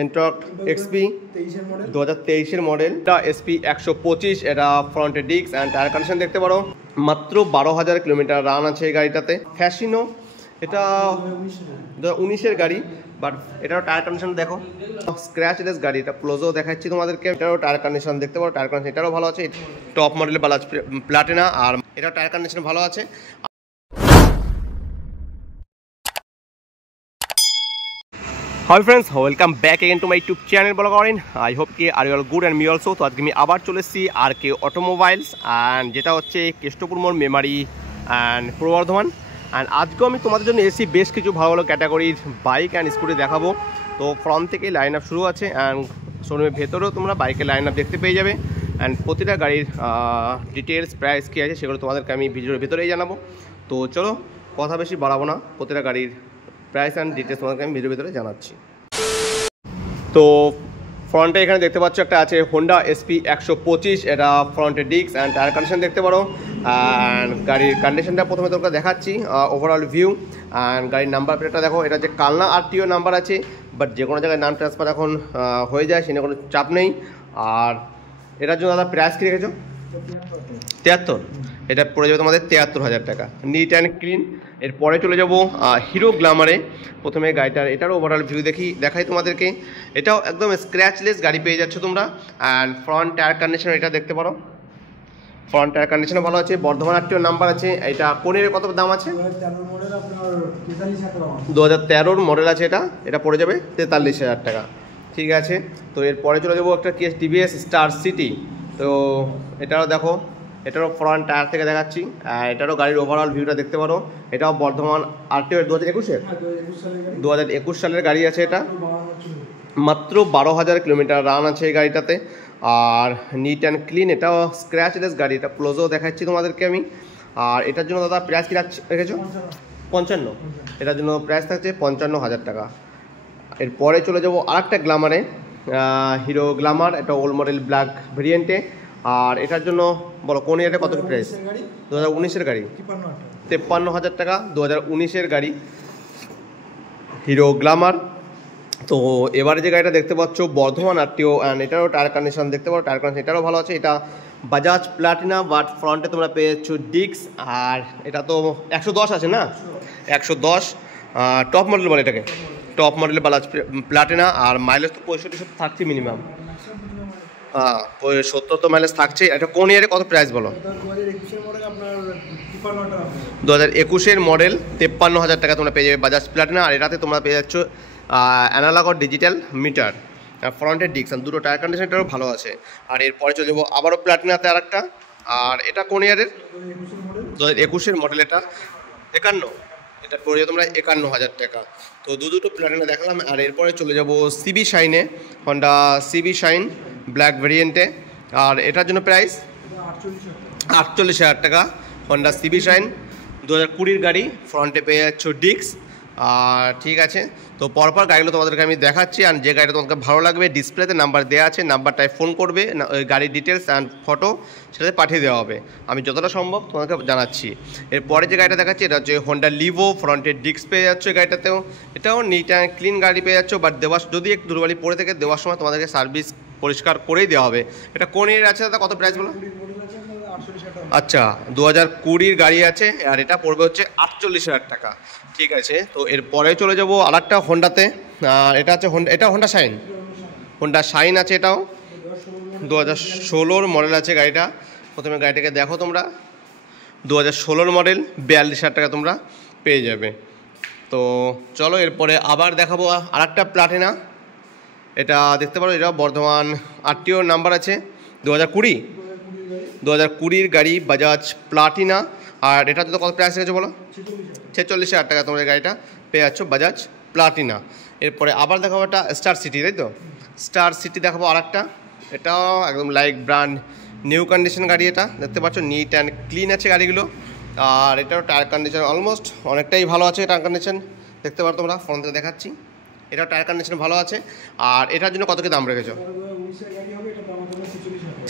Ntorq XP 2023 model, এটা SP 125। এটা ফ্রন্টের ডিস্ক অ্যান্ড টায়ার কন্ডিশন দেখতে পারো, মাত্র 12,000 কিলোমিটার রান আছে এই গাড়িটাতে। ফ্যাসিনো, এটা 2019-এর গাড়ি, বাট এটারও টায়ার কন্ডিশন দেখো, স্ক্র্যাচলেস গাড়ি। এটা ক্লোজও দেখাচ্ছি তোমাদেরকে, এটারও টায়ার কন্ডিশন দেখতে পারো, টায়ার কন্ডিশন এটারও ভালো আছে। টপ মডেলের বাজাজ প্লাটিনা, আর এটার টায়ার কন্ডিশন ভালো আছে। Hi friends, welcome back again to my YouTube channel ব্লগারিন। আই হোপ কি are you all good and me also. তো আজকে আমি আবার চলে এসেছি আর কে অটোমোবাইলস, অ্যান্ড যেটা হচ্ছে কেষ্টপুর মোড়, Memari and Purba Bardhaman. And আজকেও আমি তোমাদের জন্য এসি বেশ কিছু ভালো ভালো ক্যাটাগরির বাইক অ্যান্ড স্কুটি দেখাবো। তো ফ্রন্ট থেকে লাইন আপ শুরু আছে, অ্যান্ড শোরুমের ভেতরেও তোমরা বাইকের লাইন আপ দেখতে পেয়ে যাবে। অ্যান্ড প্রতিটা গাড়ির ডিটেলস প্রাইস কী আছে সেগুলো তোমাদেরকে আমি ভিডিওর ভেতরেই জানাবো। তো চলো কথা বেশি বাড়াবো না, প্রতিটা গাড়ির প্রাইস অ্যান্ড ডিটেলস তোমাদেরকে আমি ভিডিওর ভিতরে জানাচ্ছি। তো ফ্রন্টে এখানে দেখতে পাচ্ছ একটা আছে হোন্ডা এসপি 125। এটা ফ্রন্টের ডিস্ক অ্যান্ড টায়ার কন্ডিশন দেখতে পারো। অ্যান্ড গাড়ির কন্ডিশনটা প্রথমে তোমরা দেখাচ্ছি, ওভারঅল ভিউ। অ্যান্ড গাড়ির নাম্বার প্লেটটা দেখো, এটা যে কালনা আরটিও নাম্বার আছে, বাট যে কোনো জায়গায় নাম ট্রান্সফার এখন হয়ে যায়, সেটা কোনো চাপ নেই। আর এটার জন্য দাদা প্রাইস কী রেখেছো? 73। এটা পড়ে যাবে তোমাদের 73,000 টাকা, নিট অ্যান্ড ক্লিন। এরপরে চলে যাবো হিরো গ্ল্যামারে। প্রথমে গাড়িটার এটারও ওভারঅল ভিউ দেখাই তোমাদেরকে। এটাও একদম স্ক্র্যাচলেস গাড়ি পেয়ে যাচ্ছ তোমরা। অ্যান্ড ফ্রন্ট টায়ার কন্ডিশন এটা দেখতে পারো, ফ্রন্ট টায়ার কন্ডিশনও ভালো আছে। বর্ধমান আরটিও নাম্বার আছে। এটা কোনের কত দাম আছে? 2013 মডেল আছে। এটা পড়ে যাবে 43,000 টাকা। ঠিক আছে, তো এরপরে চলে যাবো একটা টিভিএস স্টার সিটি। তো এটাও দেখো, এটারও ফ্রন্ট টায়ার থেকে দেখাচ্ছি। এটারও গাড়ির ওভারঅল ভিউটা দেখতে পারো। এটাও বর্ধমান আরটিও 2021 সালের গাড়ি আছে। এটা মাত্র 12,000 কিলোমিটার রান আছে এই গাড়িটাতে, আর নিট অ্যান্ড ক্লিন। এটাও স্ক্র্যাচলেস গাড়ি, এটা ক্লোজও দেখাচ্ছি তোমাদেরকে আমি। আর এটার জন্য দাদা প্রাইস কী রেখেছো? 55। এটার জন্য প্রাইস থাকছে 55,000 টাকা। এরপরে চলে যাবো আরেকটা গ্ল্যামারে, হিরো গ্ল্যামার। এটা ওল্ড মডেল ব্ল্যাক ভেরিয়েন্টে। আর এটার জন্য বলো কোন ইয়ারে কত প্রাইস? 2019-এর গাড়ি, 53,000 টাকা। 2019-এর গাড়ি হিরো গ্ল্যামার। তো এবারে যে গাড়িটা দেখতে পাচ্ছ বর্ধমান আরটিও, অ্যান্ড এটারও টায়ার কন্ডিশন দেখতে পারো, টায়ার কন্ডিশন এটারও ভালো আছে। এটা বাজাজ প্লাটিনা, বাট ফ্রন্টে তোমরা পেয়েছ ডিস্ক। আর এটা তো 110 আছে না, 110 টপ মডেল বলে এটাকে, টপ মডেলের বাজাজ প্লাটিনা। আর মাইলেজ তো 65 থাকছে মিনিমাম। 70 তো মাইলেজ থাকছে। এটা কোন ইয়ারে কত প্রাইস বলো? 2021-এর মডেল, 53,000 টাকা তোমরা পেয়ে যাবে বাজাজ প্লাটিনা। আর এটাতে তোমরা পেয়ে যাচ্ছ অ্যানালগ আর ডিজিটাল মিটার, ফ্রন্টের ডিস্ক, দুটো টায়ার কন্ডিশন এটারও ভালো আছে। আর এরপরে চলে যাবো আবারও প্লাটিনাতে আর একটা। আর এটা কোন ইয়ারের? 2021-এর মডেল। এটা 51। এটা পড়ে যাবে তোমরা 51,000 টাকা। তো দুটো প্লাটিনা দেখালাম। আর এরপরে চলে যাবো সিবি শাইনে, হন্ডা সিবি শাইন ব্ল্যাক ভেরিয়েন্টে। আর এটার জন্য প্রাইস 48,000 টাকা। হন্ডা সিবি শাইন 2020-এর গাড়ি, ফ্রন্টে পেয়ে যাচ্ছ ডিস্ক। আর ঠিক আছে, তো পরপর গাড়িগুলো তোমাদেরকে আমি দেখাচ্ছি। আর যে গাড়িটা তোমাকে ভালো লাগবে, ডিসপ্লেতে নাম্বার দেওয়া আছে, নাম্বারটায় ফোন করবে, ওই গাড়ির ডিটেলস অ্যান্ড ফটো সেটাতে পাঠিয়ে দেওয়া হবে। আমি যতটা সম্ভব তোমাকে জানাচ্ছি। এরপরে যে গাড়িটা দেখাচ্ছি এটা হচ্ছে হোন্ডা লিভো, ফ্রন্টের ডিস্ক পেয়ে যাচ্ছ এই গাড়িটাতেও। এটাও নিট অ্যান্ড ক্লিন গাড়ি পেয়ে যাচ্ছ, বাট যদি একটু দুর্বলি পড়ে থেকে দেওয়ার সময় তোমাদেরকে সার্ভিস পরিষ্কার করেই দেওয়া হবে। এটা কোন ইয়ার আছে দাদা, কত প্রাইস বলো? আচ্ছা, 2020-এর গাড়ি আছে। আর এটা পড়বে হচ্ছে 48,000 টাকা। ঠিক আছে, তো এরপরে চলে যাবো আর একটা হোন্ডাতে। এটা আছে এটা হোন্ডা শাইন, হোন্ডা শাইন আছে। এটাও 2016-র মডেল আছে গাড়িটা। প্রথমে গাড়িটাকে দেখো তোমরা, 2016-র মডেল, 42,000 টাকা তোমরা পেয়ে যাবে। তো চলো এরপরে আবার দেখাবো আর একটা প্লাটিনা। এটা দেখতে পারো, এটা বর্ধমান আরটিও নাম্বার আছে, 2020-এর গাড়ি, বাজাজ প্লাটিনা। আর এটা তো কত প্রাইস রেখেছো বলো? 46,000 টাকা তোমরা গাড়িটা পেয়ে যাচ্ছ বাজাজ প্লাটিনা। এরপরে আবার দেখাবো একটা স্টার সিটি, তাই তো? স্টার সিটি দেখাবো আর একটা। এটাও একদম লাইক ব্র্যান্ড নিউ কন্ডিশন গাড়ি। এটা দেখতে পাচ্ছ নিট অ্যান্ড ক্লিন আছে গাড়িগুলো। আর এটাও টায়ার কন্ডিশন অলমোস্ট অনেকটাই ভালো আছে। টায়ার কন্ডিশন দেখতে পারো তোমরা, ফোন থেকে দেখাচ্ছি। এটাও টায়ার কন্ডিশন ভালো আছে। আর এটার জন্য কত কি দাম রেখেছো?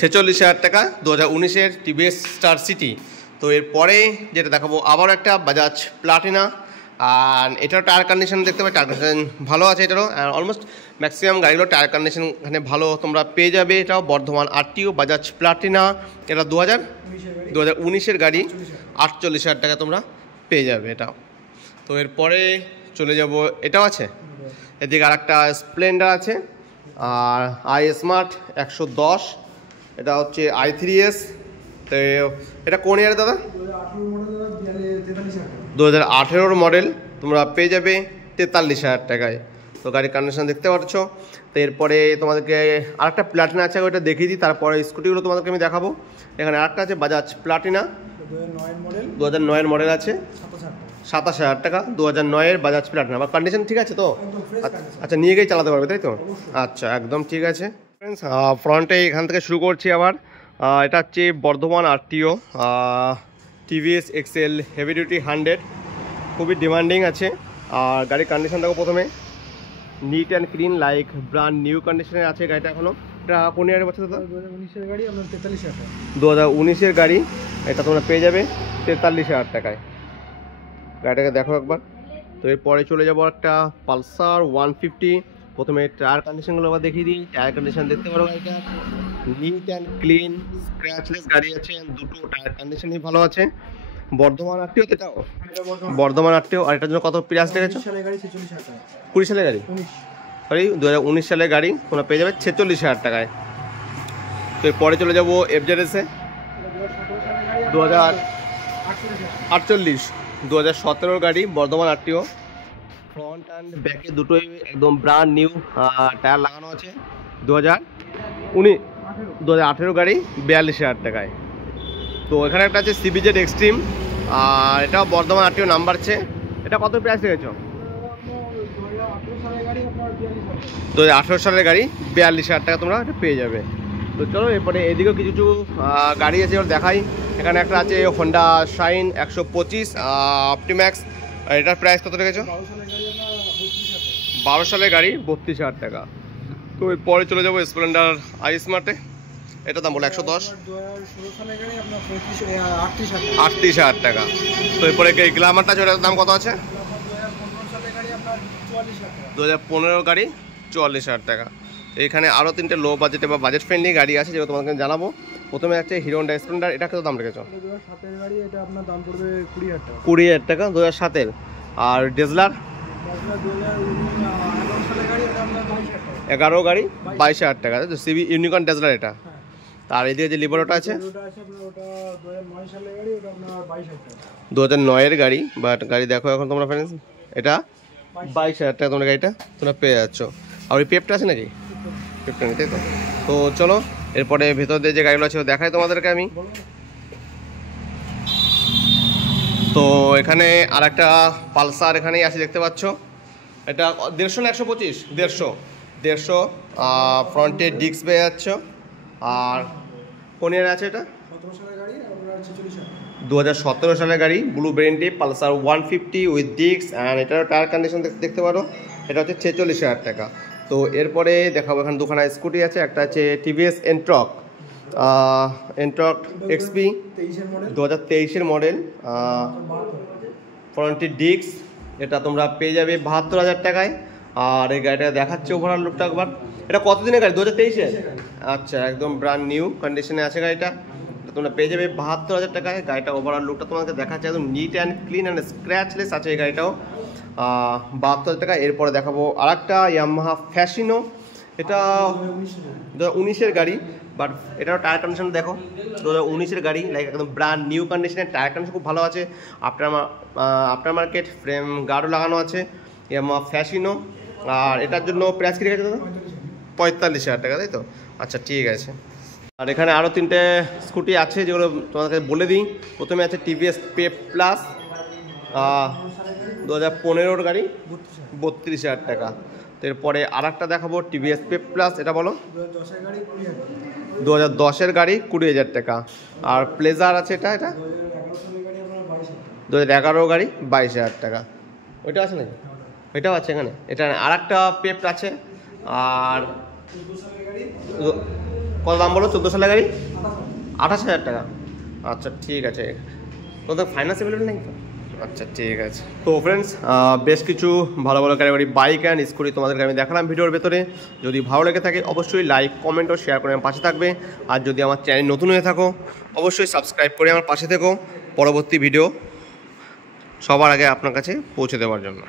46,000 টাকা, 2019-এর টিভিএস স্টার সিটি। তো এরপরে যেটা দেখাবো আবার একটা বাজাজ প্লাটিনা। আর এটারও টায়ার কন্ডিশন দেখতে পাবে, টায়ার কন্ডিশন ভালো আছে এটারও। অলমোস্ট ম্যাক্সিমাম গাড়িগুলো টায়ার কন্ডিশন এখানে ভালো তোমরা পেয়ে যাবে। এটাও বর্ধমান আরটিও বাজাজ প্লাটিনা, এটা 2019-এর গাড়ি, 48,000 টাকা তোমরা পেয়ে যাবে এটাও। তো এরপরে চলে যাব, এটাও আছে এদিকে আর একটা স্প্লেন্ডার আছে, আর আই স্মার্ট 110, এটা হচ্ছে i3s। তো এটা কোন ইয়ার দাদা? 2018 মডেল, তোমরা পেয়ে যাবে 43,000 টাকায়। তো গাড়ির কন্ডিশন দেখতে পাচ্ছ। তো এরপরে তোমাদেরকে আরেকটা প্লাটিনা আছে, ওইটা দেখিয়ে দিই, তারপরে স্কুটিগুলো তোমাদেরকে আমি দেখাবো। এখানে আরেকটা আছে বাজাজ প্লাটিনা, 2009-এর মডেল আছে, 27,000 টাকা, 2009-এর বাজাজ প্লাটিনা। বা কন্ডিশন ঠিক আছে তো? আচ্ছা, নিয়ে গিয়ে চালাতে পারবে তাই তো? আচ্ছা, একদম ঠিক আছে। ফ্রেন্ডস, ফ্রন্টে এখান থেকে শুরু করছি আবার। এটা হচ্ছে Bardhaman RTO TVS XL heavy duty 100, খুবই ডিমান্ডিং আছে। আর গাড়ির কন্ডিশন দেখো, প্রথমে neat and clean like brand new কন্ডিশনে আছে গাড়িটা এখনও। এটা কোন ইয়ারের বছর দাদা? 2019-এর গাড়ি, আপনার 43,000 টাকা। 2019-এর গাড়ি, এটা তোমরা পেয়ে যাবে 43,000 টাকায়। গাড়িটাকে দেখো একবার। তো এরপরে চলে যাবো একটা পালসার 150। প্রথমে টায়ার কন্ডিশনগুলো আবার দেখিয়ে দিই। টায়ার কন্ডিশন দেখতে পারো, গাড়িটা নিট অ্যান্ড ক্লিন স্ক্র্যাচলেস গাড়ি আছে, দুটো টায়ার কন্ডিশনই ভালো আছে। বর্ধমান আরটিও, এটাও বর্ধমান আরটিও। আর এটার জন্য কত প্রাইস লেগেছে? 20 সালের গাড়ি, সরি 2019 সালের গাড়ি, তোমরা পেয়ে যাবে 46,000 টাকায়। তো এরপরে চলে যাবো এফজেডএসে 2048, 2017 গাড়ি, বর্ধমান আরটিও। ফ্রন্ট অ্যান্ড ব্যাকে দুটোই একদম ব্র্যান্ড নিউ টায়ার লাগানো আছে। 2018 গাড়ি, 42,000 টাকায়। তো এখানে একটা আছে সিবিজেড এক্সট্রিম, আর এটাও বর্ধমান আরটিও নাম্বার আছে। এটা কত প্রাইস লেগেছ? 2018 সালের গাড়ি, 42,000 টাকা তোমরা এটা পেয়ে যাবে। তো চলো এরপরে এদিকেও কিছু কিছু গাড়ি আছে, ওর দেখাই। এখানে একটা আছে হোন্ডা শাইন 125 অপটিম্যাক্স, এটার প্রাইস কত রেখেছো? 12 সালের গাড়ি, 32,000 টাকা। তো এরপরে চলে যাবো স্প্লেন্ডার আই স্মার্টে, এটা দাম বলো 110, 38,000 টাকা। তো এরপরে গ্ল্যামারটা আছে, ওটার দাম কত আছে? 2015 গাড়ি, 44,000 টাকা। এখানে আরও 3টে লো বাজেটে বা বাজেট ফ্রেন্ডলি গাড়ি আছে, যেগুলো তোমাকে জানাবো। প্রথমে আছে হিরো হোন্ডা স্প্লেন্ডার, এটা কত দাম রেখেছো? 20,000 টাকা, 2007-এর। আর ডেজলার 11 গাড়ি, 22,000 টাকা। সিবি ইউনিকর্ন ডেজলার এটা। আর এদিকে যে লিবারোটা আছে, 2009-এর গাড়ি, বাট গাড়ি দেখো এখন তোমরা ফ্রেন্ডস, এটা 22,000 টাকা তোমরা গাড়িটা তোমরা পেয়ে যাচ্ছ। আর ওই পেপটা আছে নাকি? পেপটা নিতে তো। তো চলো এরপরে ভেতর দিয়ে যে গাড়িগুলো আছে দেখাই তোমাদেরকে আমি। তো এখানে আর একটা পালসার এখানেই আছে, দেখতে পাচ্ছ। এটা 150 না 125? 150 ফ্রন্টে ডিস্ক পেয়ে যাচ্ছ। আর কোন ইয়ারে আছে এটা? 2017 সালের গাড়ি, ব্লু ব্রেন্ডে পালসার 150 উইথ ডিস্ক। অ্যান্ড এটারও টায়ার কন্ডিশন দেখতে পারো, এটা হচ্ছে 46,000 টাকা। তো এরপরে দেখাবো, এখানে দুখানা স্কুটি আছে। একটা আছে টিভিএস এন্ট্রক এক্সপি 2023-এর মডেল, ফ্রন্টে ডিস্ক, এটা তোমরা পেয়ে যাবে 72,000 টাকায়। আর এই গাড়িটা দেখাচ্ছে ওভারঅল লুকটা একবার। এটা কতদিনের গাড়ি? 2023-এর? আচ্ছা, একদম ব্র্যান্ড নিউ কন্ডিশনে আছে গাড়িটা, তোমরা পেয়ে যাবে 72,000 টাকায়। গাড়িটা ওভারঅল লুকটা তোমাকে দেখাচ্ছে, একদম NEET and clean and scratchless আছে এই গাড়িটাও, 72,000 টাকা। এরপরে দেখাবো আর একটা ইয়ামাহা ফ্যাসিনো, এটা 2019-এর গাড়ি, বাট এটারও টায়ার কন্ডিশন দেখো, 2019-এর গাড়ি, লাইক একদম ব্র্যান্ড নিউ কন্ডিশনের। টায়ার কন্ডিশন খুব ভালো আছে, আফটার মার্কেট ফ্রেম গার্ডও লাগানো আছে, ইয়ামাহা ফ্যাসিনো। আর এটার জন্য প্রাইস কি রেখেছে দাদা? 45,000 টাকা, তাই তো? আচ্ছা, ঠিক আছে। আর এখানে আরও 3টে স্কুটি আছে, যেগুলো তোমাদেরকে বলে দিই। প্রথমে আছে টিভিএস পেপ প্লাস, 2015-এর গাড়ি, 32,000 টাকা। তো এরপরে আর একটা দেখাবো টিভিএস পেপ প্লাস, এটা বলো 2010-এর গাড়ি, 20,000 টাকা। আর প্লেজার আছে, এটা 2011 গাড়ি, 22,000 টাকা। ওইটা আছে নাকি? ওইটাও আছে এখানে। এটা আর একটা পেপ আছে। আর কত দাম বলো? 14 সালের গাড়ি, 28,000 টাকা। আচ্ছা, ঠিক আছে। তোদের ফাইন্যান্স অ্যাভেলেবল নেই তো? আচ্ছা ঠিক আছে। তো ফ্রেন্ডস বেশ কিছু ভালো ভালো ক্যাটাগরি বাইক অ্যান্ড স্কুটি তোমাদেরকে আমি দেখালাম ভিডিওর ভেতরে। যদি ভালো লেগে থাকে অবশ্যই লাইক কমেন্ট ও শেয়ার করে আমার পাশে থাকবে। আর যদি আমার চ্যানেল নতুন হয়ে থাকো অবশ্যই সাবস্ক্রাইব করে আমার পাশে থেকো পরবর্তী ভিডিও সবার আগে আপনার কাছে পৌঁছে দেওয়ার জন্য।